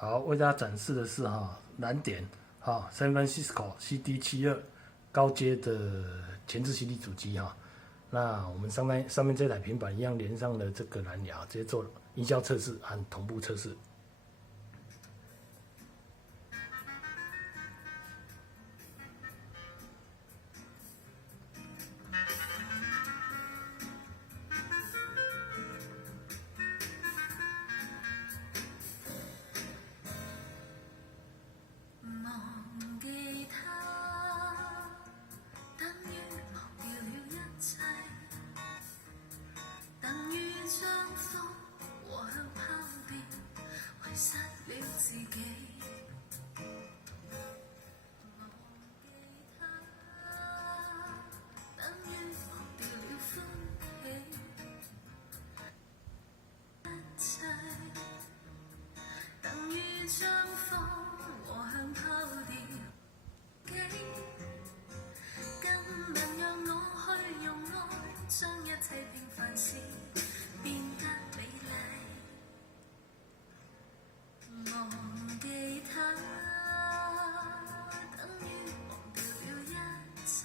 好，为大家展示的是蓝点San Francisco CD72高阶的前置 CD 主机那我们上面这台平板一样连上了这个蓝牙，直接做音效测试和同步测试。失了自己，忘記他，等於忘掉了歡喜，一切等於將風和向拋掉機，更能讓我去用愛將一切平凡事變得美麗。忘記他，等於忘掉了一切，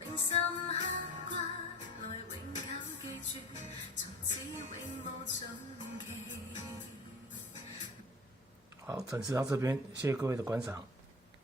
令深刻骨內永久記住，從此永無盡期。好，展示到这边，谢谢各位的观赏。